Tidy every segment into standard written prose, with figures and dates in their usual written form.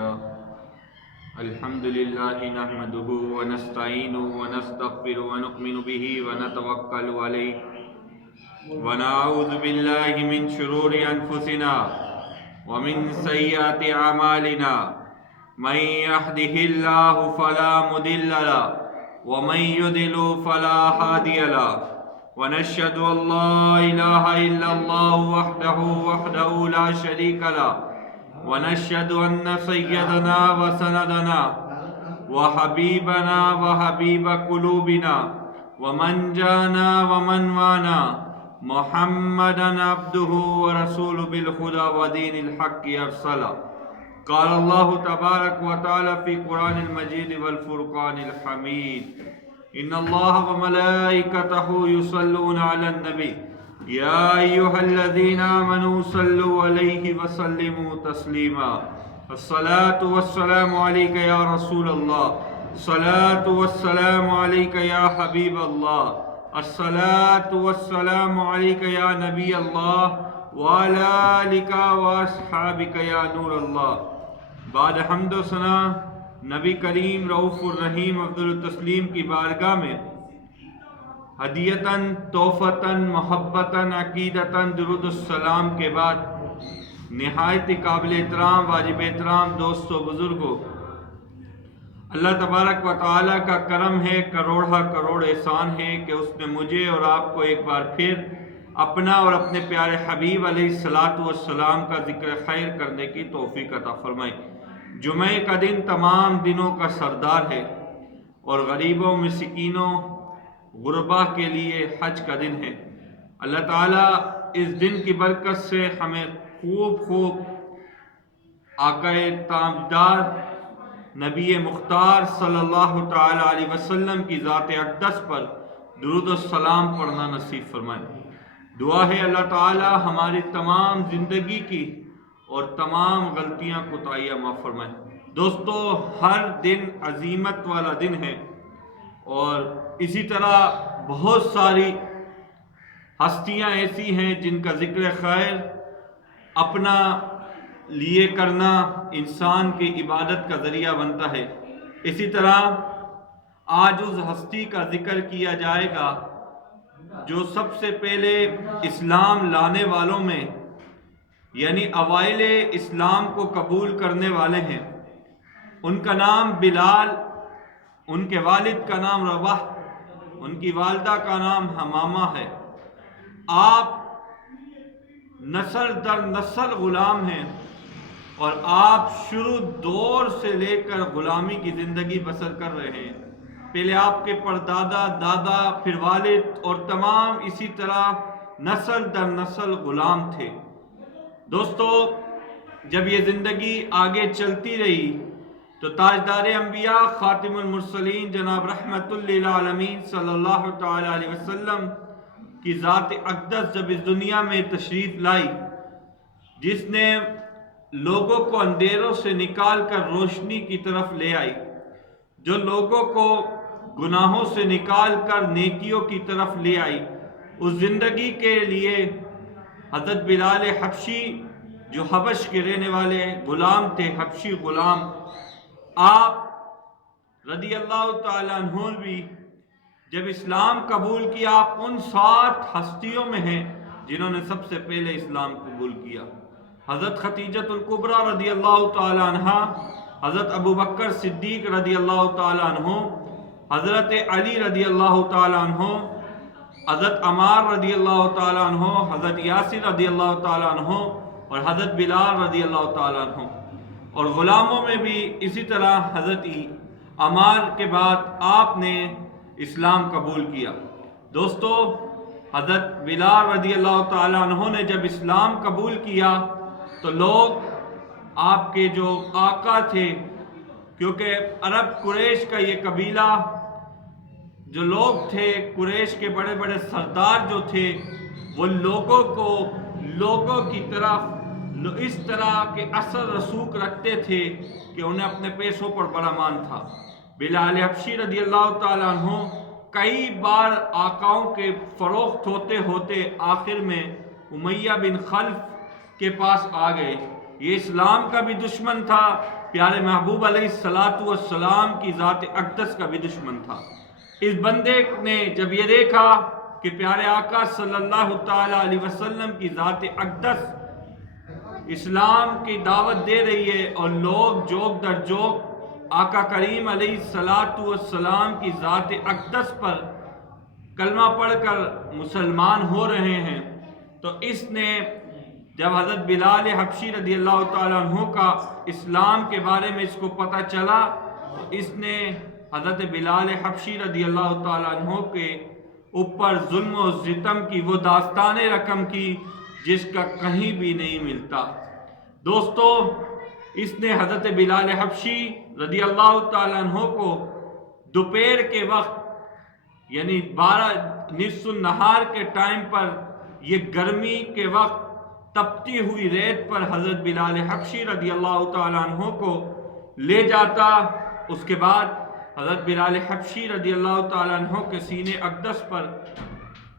لله الحمد لله نحمده ونستعينه ونستغفره ونؤمن به ونتوكل عليه ونعوذ بالله من شرور أنفسنا ومن سيئات أعمالنا من يهده الله فلا مضل له ومن يضلل فلا هادي له ونشهد أن لا إله إلا الله وحده لا شريك له ونشهد أن سيدنا وسندنا وحبيبنا وحبيب قلوبنا ومن جانا ومن وانا محمدا عبده ورسوله بالهدى ودين الحق أرسله قال الله تبارك وتعالى في قرآن المجيد والفرقان الحميد إن الله وملائكته يصلون على النبي يا أيها الذين آمنوا صلوا عليه وسلموا تسليما الصلاة والسلام عليك يا رسول الله الصلاة والسلام عليك يا حبيب الله الصلاة والسلام عليك يا نبي الله وعلى آلك وأصحابك يا نور الله بعد حمد و ثنا نبی کریم رؤوف الرحیم افضل التسلیم کی بارگاہ میں ہدیتاً تحفتاً محبتاً عقیدتاً درود السلام کے بعد نہایت قابل احترام واجب احترام دوستو بزرگوں، اللہ تبارک و تعالیٰ کا کرم ہے، کروڑہ کروڑ احسان ہے کہ اس نے مجھے اور آپ کو ایک بار پھر اپنا اور اپنے پیارے حبیب علیہ الصلاۃ والسلام کا ذکر خیر کرنے کی توفیق عطا فرمائی۔ جمعہ کا دن تمام دنوں کا سردار ہے اور غریبوں مسکینوں غربا کے لیے حج کا دن ہے۔ اللہ تعالیٰ اس دن کی برکت سے ہمیں خوب آقا تاجدار نبی مختار صلی اللہ تعالی علیہ وسلم کی ذات اقدس پر درود و سلام پڑھنا نصیب فرمائے۔ دعا ہے اللہ تعالیٰ ہماری تمام زندگی کی اور تمام غلطیاں کوتاہیاں معاف فرمائے۔ دوستو، ہر دن عظیمت والا دن ہے اور اسی طرح بہت ساری ہستیاں ایسی ہیں جن کا ذکر خیر اپنا لیے کرنا انسان کی عبادت کا ذریعہ بنتا ہے۔ اسی طرح آج اس ہستی کا ذکر کیا جائے گا جو سب سے پہلے اسلام لانے والوں میں یعنی اوائل اسلام کو قبول کرنے والے ہیں۔ ان کا نام بلال، ان کے والد کا نام رباح، ان کی والدہ کا نام حمامہ ہے۔ آپ نسل در نسل غلام ہیں اور آپ شروع دور سے لے کر غلامی کی زندگی بسر کر رہے ہیں۔ پہلے آپ کے پردادا، دادا، پھر والد اور تمام اسی طرح نسل در نسل غلام تھے۔ دوستو، جب یہ زندگی آگے چلتی رہی تو تاجدار انبیاء خاتم المرسلین جناب رحمت للعالمین صلی اللہ تعالی علیہ وسلم کی ذات اقدس جب اس دنیا میں تشریف لائی، جس نے لوگوں کو اندھیروں سے نکال کر روشنی کی طرف لے آئی، جو لوگوں کو گناہوں سے نکال کر نیکیوں کی طرف لے آئی، اس زندگی کے لیے حضرت بلال حبشی جو حبش کے رہنے والے غلام تھے، حبشی غلام، آپ رضی اللہ تعالیٰ عنہ بھی جب اسلام قبول کیا، آپ ان 60 ہستیوں میں ہیں جنہوں نے سب سے پہلے اسلام قبول کیا۔ حضرت خدیجۃ الکبریٰ رضی اللہ تعالیٰ عنہ، حضرت ابو بکر صدیق رضی اللہ تعالیٰ عنہ، حضرت علی رضی اللہ تعالیٰ عنہ، حضرت عمار رضی اللہ تعالیٰ عنہ، حضرت یاسر رضی اللہ تعالیٰ عنہ اور حضرت بلال رضی اللہ تعالیٰ عنہ، اور غلاموں میں بھی اسی طرح حضرت عمار کے بعد آپ نے اسلام قبول کیا۔ دوستو، حضرت بلال رضی اللہ تعالیٰ عنہ نے جب اسلام قبول کیا تو لوگ آپ کے جو آقا تھے، کیونکہ عرب قریش کا یہ قبیلہ جو لوگ تھے، قریش کے بڑے بڑے سردار جو تھے، وہ لوگوں کی طرف اس طرح کے اثر رسوخ رکھتے تھے کہ انہیں اپنے پیسوں پر بڑا مان تھا۔ بلال حبشی رضی اللہ تعالیٰ عنہ کئی بار آقاؤں کے فروخت ہوتے ہوتے آخر میں امیہ بن خلف کے پاس آ گئے۔ یہ اسلام کا بھی دشمن تھا پیارے محبوب علیہ الصلوۃ والسلام کی ذات اقدس کا بھی دشمن تھا۔ اس بندے نے جب یہ دیکھا کہ پیارے آقا صلی اللہ تعالی علیہ وسلم کی ذات اقدس اسلام کی دعوت دے رہی ہے اور لوگ جوک در جوک آقا کریم علیہ الصلوۃ والسلام کی ذات اقدس پر کلمہ پڑھ کر مسلمان ہو رہے ہیں، تو اس نے جب حضرت بلال حبشی رضی اللہ تعالیٰ عنہ کا اسلام کے بارے میں اس کو پتہ چلا، تو اس نے حضرت بلال حبشی رضی اللہ تعالیٰ عنہ کے اوپر ظلم و ستم کی وہ داستانیں رقم کی جس کا کہیں بھی نہیں ملتا۔ دوستو، اس نے حضرت بلال حبشی رضی اللہ تعالیٰ عنہ کو دوپہر کے وقت یعنی 12 نصف النہار کے ٹائم پر، یہ گرمی کے وقت تپتی ہوئی ریت پر حضرت بلال حبشی رضی اللہ تعالیٰ عنہ کو لے جاتا۔ اس کے بعد حضرت بلال حبشی رضی اللہ تعالیٰ عنہ کے سینے اقدس پر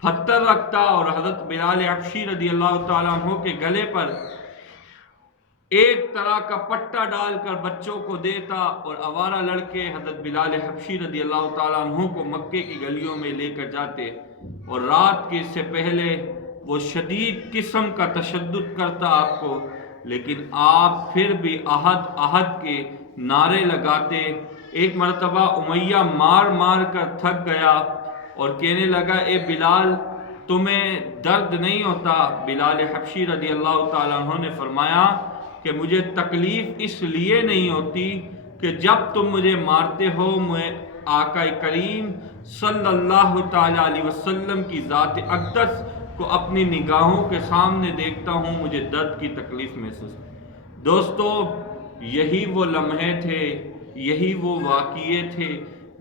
پتھر رکھتا اور حضرت بلال حبشی رضی اللہ تعالیٰ عنہ کے گلے پر ایک طرح کا پٹا ڈال کر بچوں کو دیتا، اور آوارہ لڑکے حضرت بلال حبشی رضی اللہ تعالیٰ عنہ کو مکے کی گلیوں میں لے کر جاتے، اور رات کے سے پہلے وہ شدید قسم کا تشدد کرتا آپ کو، لیکن آپ پھر بھی احد احد کے نعرے لگاتے۔ ایک مرتبہ امیہ مار مار کر تھک گیا اور کہنے لگا، اے بلال تمہیں درد نہیں ہوتا؟ بلال حبشی رضی اللہ تعالیٰ عنہ نے فرمایا کہ مجھے تکلیف اس لیے نہیں ہوتی کہ جب تم مجھے مارتے ہو میں آقا کریم صلی اللہ تعالی علیہ وسلم کی ذات اقدس کو اپنی نگاہوں کے سامنے دیکھتا ہوں، مجھے درد کی تکلیف محسوس۔ دوستو، یہی وہ لمحے تھے، یہی وہ واقعے تھے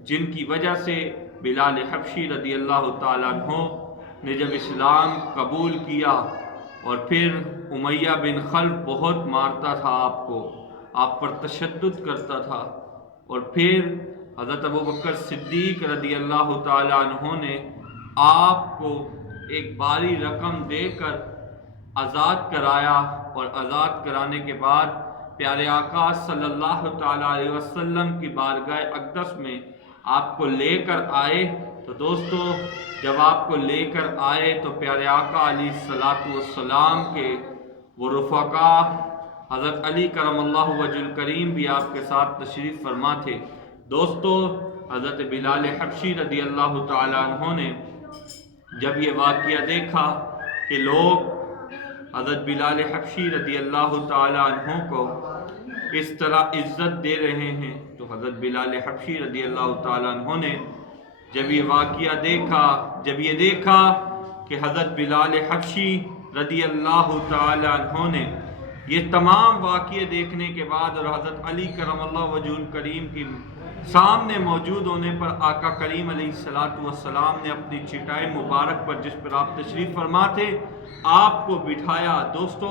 جن کی وجہ سے بلال حبشی رضی اللہ تعالیٰ عنہ نے جب اسلام قبول کیا، اور پھر امیہ بن خلف بہت مارتا تھا آپ کو، آپ پر تشدد کرتا تھا، اور پھر حضرت ابوبکر صدیق رضی اللہ تعالیٰ عنہ نے آپ کو ایک باری رقم دے کر آزاد کرایا، اور آزاد کرانے کے بعد پیارے آقا صلی اللہ تعالیٰ علیہ وسلم کی بارگاہ اقدس میں آپ کو لے کر آئے۔ تو دوستو، جب آپ کو لے کر آئے تو پیارے آقا علیہ الصلوۃ والسلام کے وہ رفقا حضرت علی کرم اللہ وجہ الکریم بھی آپ کے ساتھ تشریف فرما تھے۔ دوستو، حضرت بلال حبشی رضی اللہ تعالیٰ عنہ نے جب یہ واقعہ دیکھا کہ لوگ حضرت بلال حبشی رضی اللہ تعالیٰ عنہ کو اس طرح عزت دے رہے ہیں، تو حضرت بلال حبشی رضی اللہ تعالیٰ عنہ نے جب یہ واقعہ دیکھا، جب یہ دیکھا کہ حضرت بلال حبشی رضی اللہ تعالیٰ عنہ نے یہ تمام واقعے دیکھنے کے بعد اور حضرت علی کرم اللہ وجہ الکریم کی سامنے موجود ہونے پر آقا کریم علیہ الصلوۃ والسلام نے اپنی چٹائی مبارک پر جس پر آپ تشریف فرما تھے آپ کو بٹھایا۔ دوستو،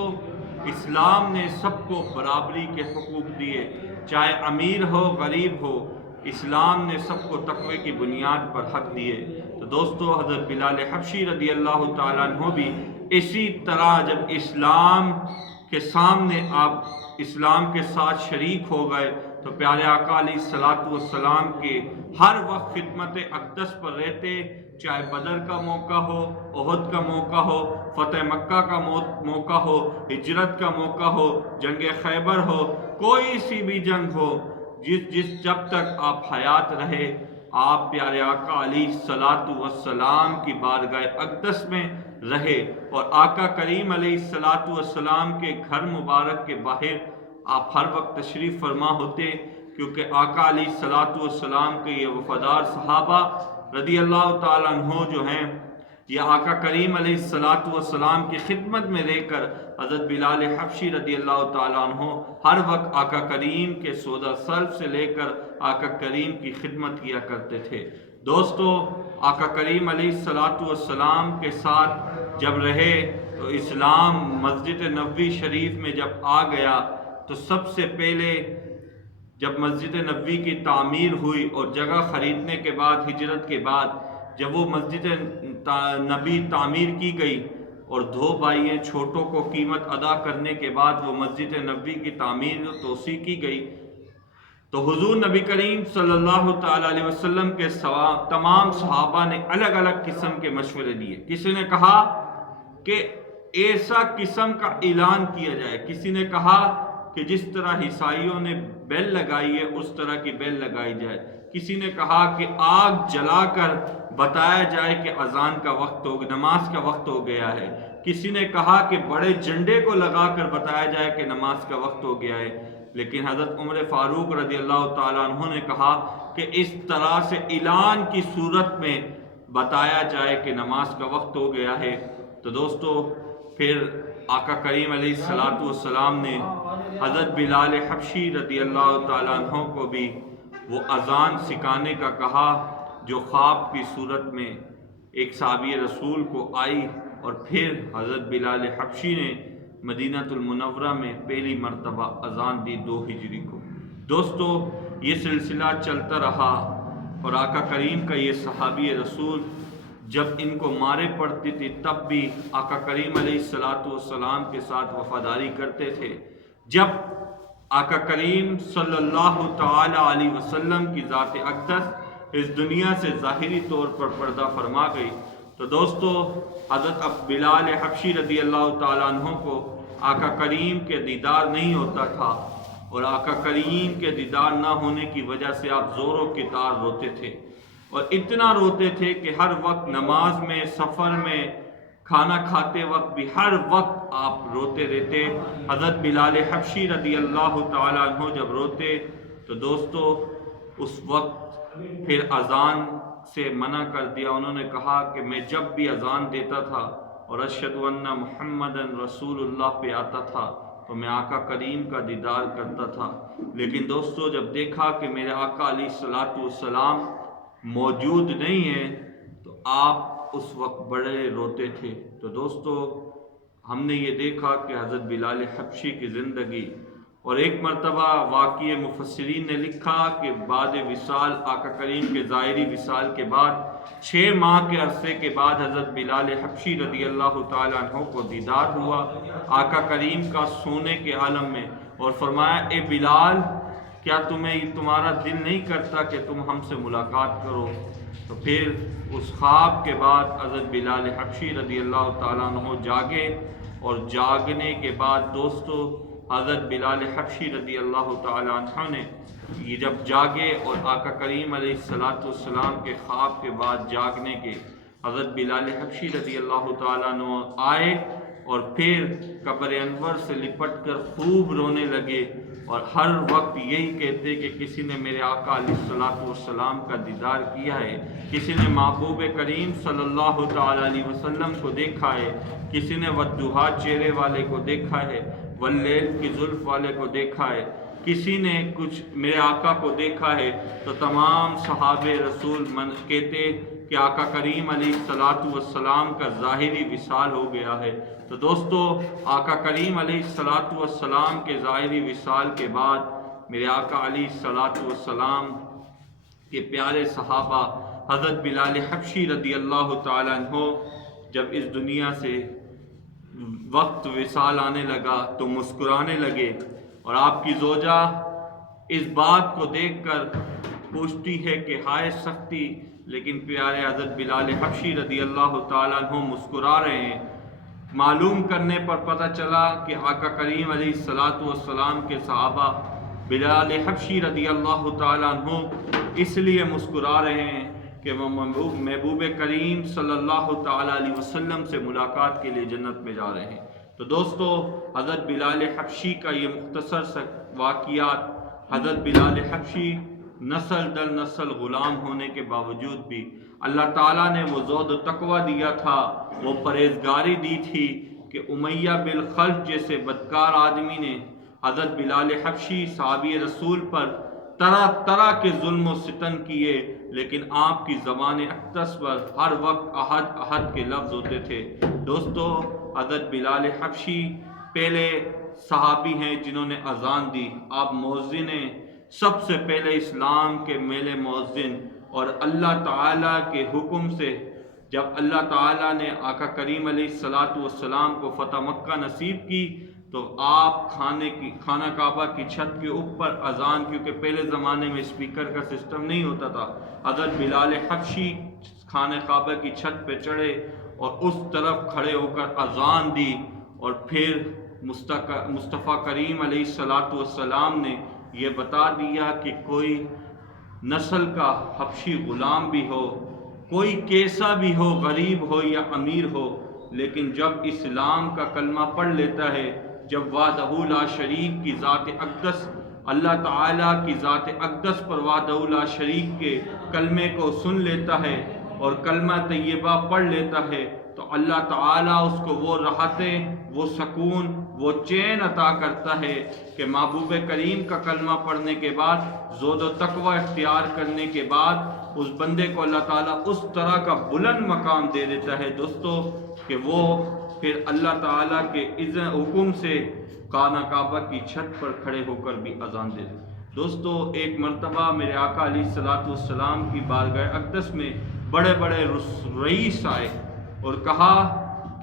اسلام نے سب کو برابری کے حقوق دیے، چاہے امیر ہو غریب ہو، اسلام نے سب کو تقوی کی بنیاد پر حق دیے۔ تو دوستو، حضرت بلال حبشی رضی اللہ تعالیٰ عنہ بھی اسی طرح جب اسلام کے سامنے آپ اسلام کے ساتھ شریک ہو گئے تو پیارے آقا علیہ الصلوۃ والسلام کے ہر وقت خدمت اقدس پر رہتے، چاہے بدر کا موقع ہو، احد کا موقع ہو، فتح مکہ کا موقع ہو، ہجرت کا موقع ہو، جنگ خیبر ہو، کوئی سی بھی جنگ ہو، جب تک آپ حیات رہے آپ پیارے آقا علیہ الصلوۃ والسلام کی بارگاہ اقدس میں رہے، اور آقا کریم علیہ الصلوۃ والسلام کے گھر مبارک کے باہر آپ ہر وقت تشریف فرما ہوتے، کیونکہ آقا علیہ الصلوۃ والسلام کے یہ وفادار صحابہ رضی اللہ تعالیٰ عنہ جو ہیں، یہ آقا کریم علیہ الصلوۃ والسلام کی خدمت میں رہ کر حضرت بلال حبشی رضی اللہ تعالیٰ عنہ ہر وقت آقا کریم کے سودا سلف سے لے کر آقا کریم کی خدمت کیا کرتے تھے۔ دوستو، آقا کریم علیہ الصلوۃ والسلام کے ساتھ جب رہے تو اسلام مسجد نبوی شریف میں جب آ گیا تو سب سے پہلے جب مسجد نبوی کی تعمیر ہوئی اور جگہ خریدنے کے بعد ہجرت کے بعد جب وہ مسجد نبی تعمیر کی گئی اور 2 بھائیوں چھوٹوں کو قیمت ادا کرنے کے بعد وہ مسجد نبوی کی تعمیر توسیع کی گئی، تو حضور نبی کریم صلی اللہ تعالی علیہ وسلم کے تمام صحابہ نے الگ الگ قسم کے مشورے دیے. کسی نے کہا کہ ایسا قسم کا اعلان کیا جائے، کسی نے کہا کہ جس طرح عیسائیوں نے بیل لگائی ہے اس طرح کی بیل لگائی جائے، کسی نے کہا کہ آگ جلا کر بتایا جائے کہ اذان کا وقت نماز کا وقت ہو گیا ہے، کسی نے کہا کہ بڑے جھنڈے کو لگا کر بتایا جائے کہ نماز کا وقت ہو گیا ہے. لیکن حضرت عمر فاروق رضی اللہ تعالیٰ عنہ نے کہا کہ اس طرح سے اعلان کی صورت میں بتایا جائے کہ نماز کا وقت ہو گیا ہے. تو دوستو پھر آقا کریم علیہ السلام نے حضرت بلال حبشی رضی اللہ تعالیٰ عنہ کو بھی وہ اذان سکھانے کا کہا، جو خواب کی صورت میں ایک صحابی رسول کو آئی، اور پھر حضرت بلال حبشی نے مدینہ المنورہ میں پہلی مرتبہ اذان دی 2 ہجری کو. دوستو یہ سلسلہ چلتا رہا، اور آقا کریم کا یہ صحابی رسول جب ان کو مارے پڑتی تھی تب بھی آقا کریم علیہ السلام کے ساتھ وفاداری کرتے تھے. جب آقا کریم صلی اللہ تعالی علیہ وسلم کی ذات اقدس اس دنیا سے ظاہری طور پر پردہ فرما گئی تو دوستو حضرت بلال حبشی رضی اللہ تعالیٰ عنہ کو آقا کریم کے دیدار نہیں ہوتا تھا، اور آقا کریم کے دیدار نہ ہونے کی وجہ سے آپ زور و کتار روتے تھے، اور اتنا روتے تھے کہ ہر وقت نماز میں، سفر میں، کھانا کھاتے وقت بھی ہر وقت آپ روتے رہتے. حضرت بلال حبشی رضی اللہ تعالیٰ عنہ جب روتے تو دوستو اس وقت پھر اذان سے منع کر دیا. انہوں نے کہا کہ میں جب بھی اذان دیتا تھا اور اشہد ان محمدن رسول اللہ پہ آتا تھا تو میں آقا کریم کا دیدار کرتا تھا، لیکن دوستو جب دیکھا کہ میرے آقا علیہ السلام موجود نہیں ہے تو آپ اس وقت بڑے روتے تھے. تو دوستو ہم نے یہ دیکھا کہ حضرت بلال حبشی کی زندگی، اور ایک مرتبہ واقعی مفسرین نے لکھا کہ بعد وصال آقا کریم کے ظاہری وصال کے بعد 6 ماہ کے عرصے کے بعد حضرت بلال حبشی رضی اللہ تعالیٰ عنہ کو دیدار ہوا آقا کریم کا سونے کے عالم میں، اور فرمایا اے بلال کیا تمہارا دل نہیں کرتا کہ تم ہم سے ملاقات کرو؟ تو پھر اس خواب کے بعد حضرت بلال حبشی رضی اللہ تعالیٰ عنہ جاگے، اور جاگنے کے بعد دوستو حضرت بلال حبشی رضی اللہ تعالیٰ عنہ نے یہ جب جاگے اور آقا کریم علیہ السلام کے خواب کے بعد جاگنے کے حضرت بلال حبشی رضی اللہ تعالیٰ عنہ آئے، اور پھر قبر انور سے لپٹ کر خوب رونے لگے، اور ہر وقت یہی کہتے کہ کسی نے میرے آقا علیہ السلام کا دیدار کیا ہے، کسی نے محبوب کریم صلی اللہ تعالی علیہ وسلم کو دیکھا ہے، کسی نے والضحیٰ چہرے والے کو دیکھا ہے، واللیل کی زلف والے کو دیکھا ہے، کسی نے کچھ میرے آقا کو دیکھا ہے. تو تمام صحابہ رسول کہتے کہ آقا کریم علیہ السلام کا ظاہری وصال ہو گیا ہے. تو دوستو آقا کریم علیہ السلام کے ظاہری وصال کے بعد میرے آقا علیہ السلام کے پیارے صحابہ حضرت بلال حبشی رضی اللہ تعالیٰ عنہ جب اس دنیا سے وقت وصال آنے لگا تو مسکرانے لگے، اور آپ کی زوجہ اس بات کو دیکھ کر پوچھتی ہے کہ ہائے سختی، لیکن پیارے حضرت بلال حبشی رضی اللہ تعالیٰ عنہ مسکرا رہے ہیں. معلوم کرنے پر پتہ چلا کہ آقا کریم علیہ السلام کے صحابہ بلال حبشی رضی اللہ تعالیٰ عنہ اس لیے مسکرا رہے ہیں کہ وہ محبوب کریم صلی اللہ تعالیٰ علیہ وسلم سے ملاقات کے لیے جنت میں جا رہے ہیں. تو دوستو حضرت بلال حبشی کا یہ مختصر سا واقعات، حضرت بلال حبشی نسل در نسل غلام ہونے کے باوجود بھی اللہ تعالیٰ نے وہ زہد و تقوی دیا تھا، وہ پرہیزگاری دی تھی کہ امیہ بن خلف جیسے بدکار آدمی نے حضرت بلال حبشی صحابی رسول پر طرح طرح کے ظلم و ستم کیے، لیکن آپ کی زبان اقدس پر ہر وقت احد احد کے لفظ ہوتے تھے. دوستو حضرت بلال حبشی پہلے صحابی ہیں جنہوں نے اذان دی. آپ مؤذن ہیں، سب سے پہلے اسلام کے میلے مؤذن، اور اللہ تعالیٰ کے حکم سے جب اللہ تعالیٰ نے آقا کریم علیہ السلام کو فتح مکہ نصیب کی تو آپ خانہ کعبہ کی چھت کے اوپر اذان، کیونکہ پہلے زمانے میں اسپیکر کا سسٹم نہیں ہوتا تھا، حضرت بلال حبشی خانہ کعبہ کی چھت پہ چڑھے اور اس طرف کھڑے ہو کر اذان دی، اور پھر مصطفیٰ کریم علیہ السلام نے یہ بتا دیا کہ کوئی نسل کا حبشی غلام بھی ہو، کوئی کیسا بھی ہو، غریب ہو یا امیر ہو، لیکن جب اسلام کا کلمہ پڑھ لیتا ہے، جب وحدہ لا شریک کی ذات اقدس، اللہ تعالیٰ کی ذات اقدس پر وحدہ لا شریک کے کلمے کو سن لیتا ہے اور کلمہ طیبہ پڑھ لیتا ہے، تو اللہ تعالیٰ اس کو وہ راحتیں، وہ سکون، وہ چین عطا کرتا ہے کہ محبوب کریم کا کلمہ پڑھنے کے بعد، زہد و تقوی اختیار کرنے کے بعد اس بندے کو اللہ تعالیٰ اس طرح کا بلند مقام دے دیتا ہے دوستو کہ وہ پھر اللہ تعالیٰ کے اذن حکم سے خانہ کعبہ کی چھت پر کھڑے ہو کر بھی اذان دے دے۔ دوستو ایک مرتبہ میرے آقا علیہ السلام کی بارگاہ اقدس میں بڑے بڑے رئیس آئے اور کہا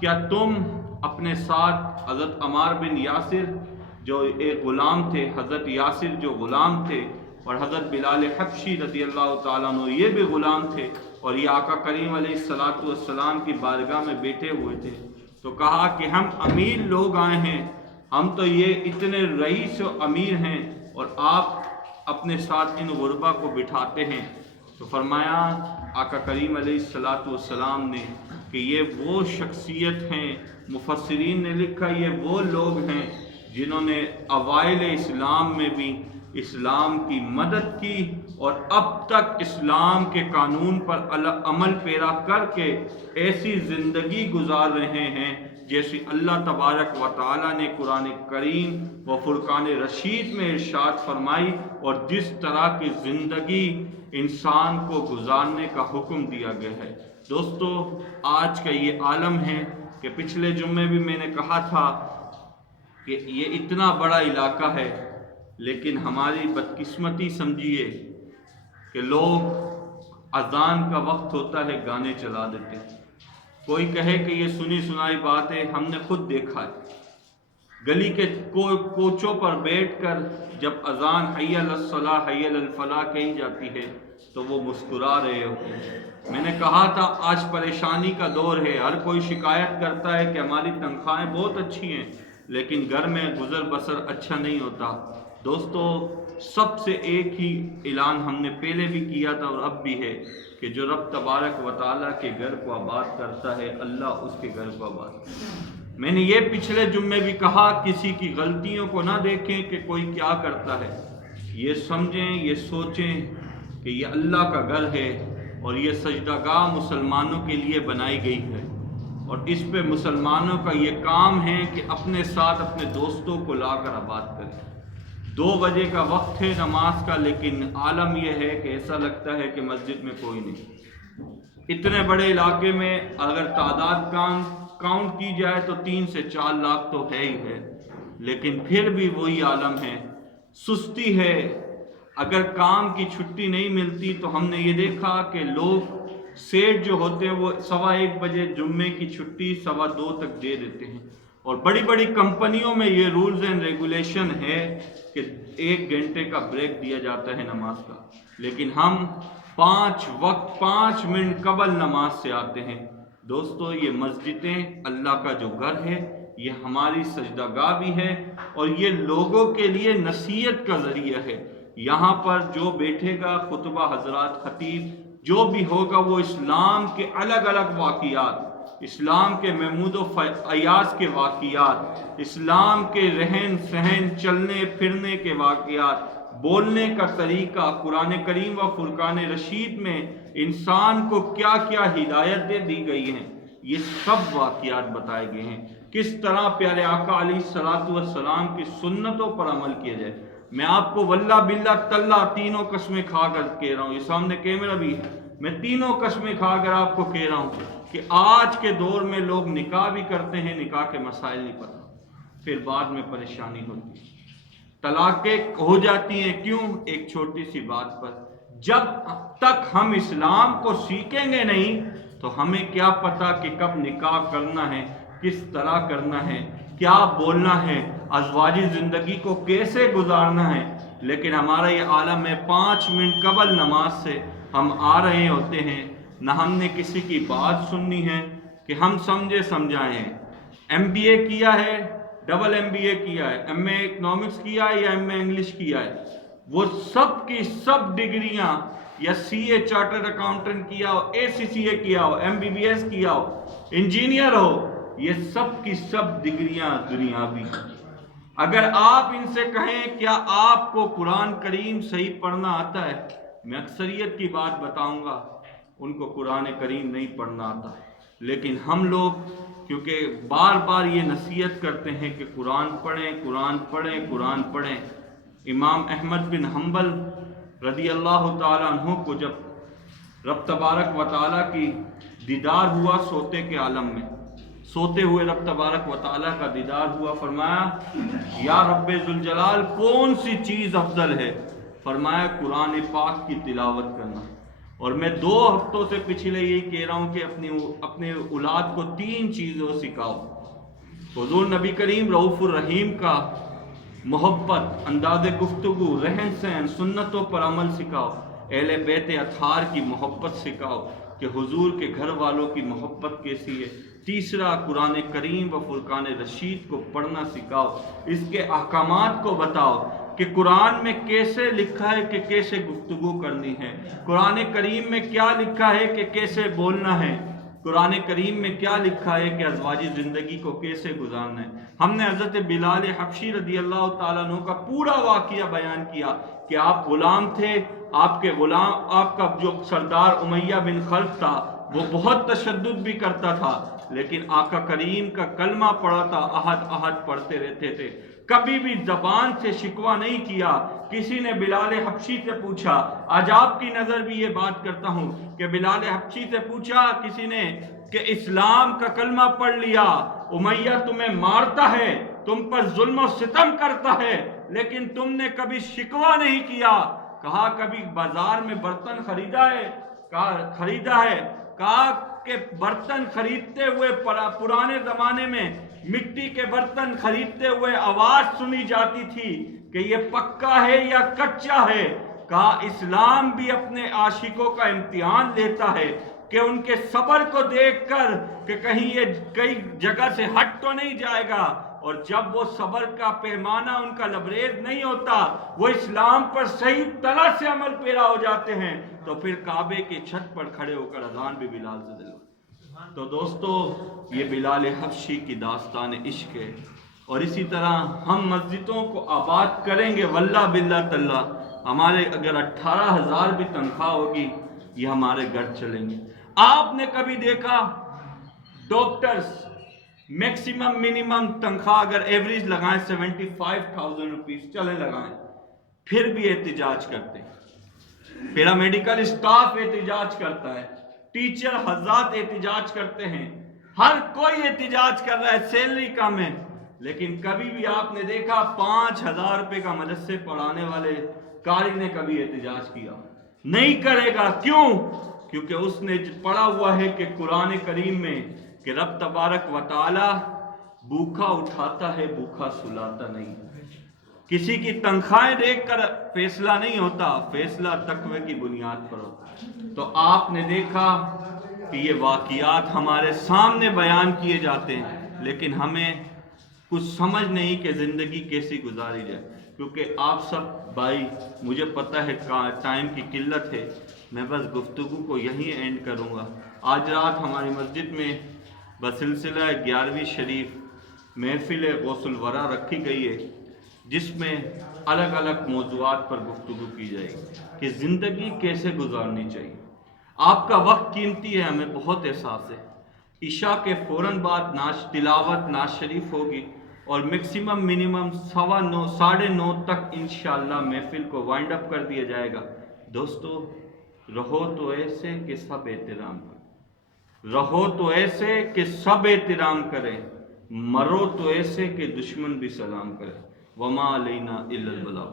کیا تم اپنے ساتھ حضرت عمار بن یاسر جو ایک غلام تھے، حضرت یاسر جو غلام تھے، اور حضرت بلال حبشی رضی اللہ تعالیٰ عنہ یہ بھی غلام تھے، اور یہ آقا کریم علیہ السلام کی بارگاہ میں بیٹھے ہوئے تھے، تو کہا کہ ہم امیر لوگ آئے ہیں، ہم تو یہ اتنے رئیس و امیر ہیں اور آپ اپنے ساتھ ان غربا کو بٹھاتے ہیں۔ تو فرمایا آقا کریم علیہ السلام نے کہ یہ وہ شخصیت ہیں، مفسرین نے لکھا یہ وہ لوگ ہیں جنہوں نے اوائل اسلام میں بھی اسلام کی مدد کی اور اب تک اسلام کے قانون پر عمل پیرا کر کے ایسی زندگی گزار رہے ہیں جیسی اللہ تبارک و تعالیٰ نے قرآن کریم و فرقان رشید میں ارشاد فرمائی، اور جس طرح کی زندگی انسان کو گزارنے کا حکم دیا گیا ہے۔ دوستو آج کا یہ عالم ہے کہ پچھلے جمعے بھی میں نے کہا تھا کہ یہ اتنا بڑا علاقہ ہے، لیکن ہماری بدقسمتی سمجھیے کہ لوگ اذان کا وقت ہوتا ہے گانے چلا دیتے ہیں۔ کوئی کہے کہ یہ سنی سنائی بات ہے، ہم نے خود دیکھا ہے، گلی کے کوچوں پر بیٹھ کر جب اذان حی علی الصلاۃ حی علی الفلاح کہی جاتی ہے تو وہ مسکرا رہے ہوتے ہیں۔ میں نے کہا تھا آج پریشانی کا دور ہے، ہر کوئی شکایت کرتا ہے کہ ہماری تنخواہیں بہت اچھی ہیں لیکن گھر میں گزر بسر اچھا نہیں ہوتا۔ دوستو سب سے ایک ہی اعلان ہم نے پہلے بھی کیا تھا اور اب بھی ہے کہ جو رب تبارک و تعالیٰ کے گھر کو آباد کرتا ہے اللہ اس کے گھر کو آباد کرتا ہے۔ میں نے یہ پچھلے جمعے بھی کہا کسی کی غلطیوں کو نہ دیکھیں کہ کوئی کیا کرتا ہے، یہ سمجھیں، یہ سوچیں کہ یہ اللہ کا گھر ہے اور یہ سجدہ گاہ مسلمانوں کے لیے بنائی گئی ہے، اور اس پہ مسلمانوں کا یہ کام ہے کہ اپنے ساتھ اپنے دوستوں کو لا کر آباد کریں۔ 2 بجے کا وقت ہے نماز کا، لیکن عالم یہ ہے کہ ایسا لگتا ہے کہ مسجد میں کوئی نہیں۔ اتنے بڑے علاقے میں اگر تعداد کاؤنٹ کی جائے تو 3 سے 4 لاکھ تو ہے ہی ہے، لیکن پھر بھی وہی عالم ہے، سستی ہے۔ اگر کام کی چھٹی نہیں ملتی تو ہم نے یہ دیکھا کہ لوگ سیٹ جو ہوتے ہیں وہ 1:15 بجے جمعے کی چھٹی 2:15 تک دے دیتے ہیں، اور بڑی بڑی کمپنیوں میں یہ رولز اینڈ ریگولیشن ہے کہ 1 گھنٹے کا بریک دیا جاتا ہے نماز کا، لیکن ہم 5 منٹ قبل نماز سے آتے ہیں۔ دوستو یہ مسجدیں اللہ کا جو گھر ہے، یہ ہماری سجدہ گاہ بھی ہے اور یہ لوگوں کے لیے نصیحت کا ذریعہ ہے۔ یہاں پر جو بیٹھے گا خطبہ حضرات خطیب جو بھی ہوگا وہ اسلام کے الگ الگ واقعات، اسلام کے محمود و فیاض کے واقعات، اسلام کے رہن سہن چلنے پھرنے کے واقعات، بولنے کا طریقہ، قرآن کریم و فرقان رشید میں انسان کو کیا کیا ہدایتیں دی گئی ہیں، یہ سب واقعات بتائے گئے ہیں، کس طرح پیارے آقا علیہ السلام کی سنتوں پر عمل کیا جائے۔ میں آپ کو واللہ باللہ تاللہ تینوں قسمیں کھا کر کہہ رہا ہوں، یہ سامنے کیمرہ بھی ہے، میں تینوں قسمیں کھا کر آپ کو کہہ رہا ہوں کہ آج کے دور میں لوگ نکاح بھی کرتے ہیں، نکاح کے مسائل نہیں پتہ، پھر بعد میں پریشانی ہوتی ہے، طلاقیں ہو جاتی ہیں، کیوں؟ ایک چھوٹی سی بات پر۔ جب تک ہم اسلام کو سیکھیں گے نہیں تو ہمیں کیا پتہ کہ کب نکاح کرنا ہے، کس طرح کرنا ہے، کیا بولنا ہے۔ ازواجی زندگی کو کیسے گزارنا ہے، لیکن ہمارا یہ عالم ہے 5 منٹ قبل نماز سے ہم آ رہے ہوتے ہیں، نہ ہم نے کسی کی بات سننی ہے کہ ہم سمجھے سمجھائے ہیں۔ ایم بی اے کیا ہے، ڈبل ایم بی اے کیا ہے، ایم اے اکنامکس کیا ہے یا ایم اے انگلش کیا ہے، وہ سب کی سب ڈگریاں، یا سی اے چارٹرڈ اکاؤنٹنٹ کیا ہو، اے سی سی اے کیا ہو، ایم بی بی ایس کیا ہو، انجینئر ہو، یہ سب کی سب ڈگریاں دنیاوی ہیں۔ اگر آپ ان سے کہیں کیا آپ کو قرآن کریم صحیح پڑھنا آتا ہے، میں اکثریت کی بات بتاؤں گا، ان کو قرآن کریم نہیں پڑھنا آتا۔ لیکن ہم لوگ کیونکہ بار بار یہ نصیحت کرتے ہیں کہ قرآن پڑھیں، قرآن پڑھیں، قرآن پڑھیں۔ امام احمد بن حنبل رضی اللہ تعالیٰ عنہ کو جب رب تبارک و تعالیٰ کی دیدار ہوا سوتے کے عالم میں، سوتے ہوئے رب تبارک و تعالیٰ کا دیدار ہوا، فرمایا یا رب ذوالجلال کون سی چیز افضل ہے؟ فرمایا قرآن پاک کی تلاوت کرنا۔ اور میں 2 ہفتوں سے پچھلے یہی کہہ رہا ہوں کہ اپنے اولاد کو 3 چیزوں سکھاؤ۔ حضور نبی کریم رؤوف الرحیم کا محبت، انداز گفتگو، رہن سہن، سنتوں پر عمل سکھاؤ۔ اہل بیت اطہار کی محبت سکھاؤ کہ حضور کے گھر والوں کی محبت کیسی ہے۔ تیسرا قرآن کریم و فرقان رشید کو پڑھنا سکھاؤ، اس کے احکامات کو بتاؤ کہ قرآن میں کیسے لکھا ہے کہ کیسے گفتگو کرنی ہے، قرآن کریم میں کیا لکھا ہے کہ کیسے بولنا ہے، قرآن کریم میں کیا لکھا ہے کہ ازواجی زندگی کو کیسے گزارنا ہے۔ ہم نے حضرت بلال حبشی رضی اللہ تعالیٰ عنہ کا پورا واقعہ بیان کیا کہ آپ غلام تھے، آپ کا جو سردار امیہ بن خلف تھا وہ بہت تشدد بھی کرتا تھا، لیکن آقا کریم کا کلمہ پڑھا تھا، احد احد پڑھتے رہتے تھے، کبھی بھی زبان سے شکوہ نہیں کیا۔ کسی نے بلال حبشی سے پوچھا، آج آپ کی نظر بھی یہ بات کرتا ہوں کہ بلال حبشی سے پوچھا کسی نے کہ اسلام کا کلمہ پڑھ لیا، امیہ تمہیں مارتا ہے، تم پر ظلم و ستم کرتا ہے، لیکن تم نے کبھی شکوہ نہیں کیا۔ کہا کبھی بازار میں برتن خریدا ہے؟ کہا کہ برتن خریدتے ہوئے پرانے زمانے میں مٹی کے برتن خریدتے ہوئے آواز سنی جاتی تھی کہ یہ پکا ہے یا کچا ہے۔ کہا اسلام بھی اپنے عاشقوں کا امتحان لیتا ہے کہ ان کے صبر کو دیکھ کر کہ کہیں یہ کئی جگہ سے ہٹ تو نہیں جائے گا، اور جب وہ صبر کا پیمانہ ان کا لبریز نہیں ہوتا، وہ اسلام پر صحیح طرح سے عمل پیرا ہو جاتے ہیں، تو پھر کعبے کی چھت پر کھڑے ہو کر اذان بھی بلال سے دلواتے۔ تو دوستو یہ بلال حبشی کی داستان عشق ہے، اور اسی طرح ہم مسجدوں کو آباد کریں گے، واللہ باللہ تاللہ ہمارے اگر 18,000 بھی تنخواہ ہوگی یہ ہمارے گھر چلیں گے۔ آپ نے کبھی دیکھا ڈاکٹرز میکسیمم منیمم تنخواہ اگر ایوریج لگائیں 75,000 روپیز چلے لگائیں، پھر بھی احتجاج کرتے ہیں، پیرامیڈیکل اسٹاف احتجاج کرتا ہے، ٹیچر حضرات احتجاج کرتے ہیں، ہر کوئی احتجاج کر رہا ہے، سیلری کم ہے، لیکن کبھی بھی آپ نے دیکھا 5,000 روپے کا مدرسے پڑھانے والے قاری نے کبھی احتجاج کیا؟ نہیں کرے گا۔ کیوں؟ کیونکہ اس نے پڑھا ہوا ہے کہ قرآن کریم میں کہ رب تبارک و تعالی بھوکا اٹھاتا ہے، بھوکا سلاتا نہیں۔ کسی کی تنخواہیں دیکھ کر فیصلہ نہیں ہوتا، فیصلہ تقوی کی بنیاد پر ہوتا ہے۔ تو آپ نے دیکھا کہ یہ واقعات ہمارے سامنے بیان کیے جاتے ہیں، لیکن ہمیں کچھ سمجھ نہیں کہ زندگی کیسی گزاری جائے، کیونکہ آپ سب بھائی مجھے پتہ ہے ٹائم کی قلت ہے، میں بس گفتگو کو یہیں اینڈ کروں گا۔ آج رات ہماری مسجد میں بسلسلہ 11ویں شریف محفل غوث الورا رکھی گئی ہے، جس میں الگ الگ موضوعات پر گفتگو کی جائے گی کہ زندگی کیسے گزارنی چاہیے۔ آپ کا وقت قیمتی ہے، ہمیں بہت احساس ہے۔ عشاء کے فوراً بعد تلاوت نعت شریف ہوگی، اور میکسیمم منیمم 9:15 ساڑھے 9 تک انشاءاللہ محفل کو وائنڈ اپ کر دیا جائے گا۔ دوستو رہو تو ایسے کہ سب احترام کریں، رہو تو ایسے کہ سب احترام کریں، مرو تو ایسے کہ دشمن بھی سلام کرے۔ وما علینا الا البلاغ۔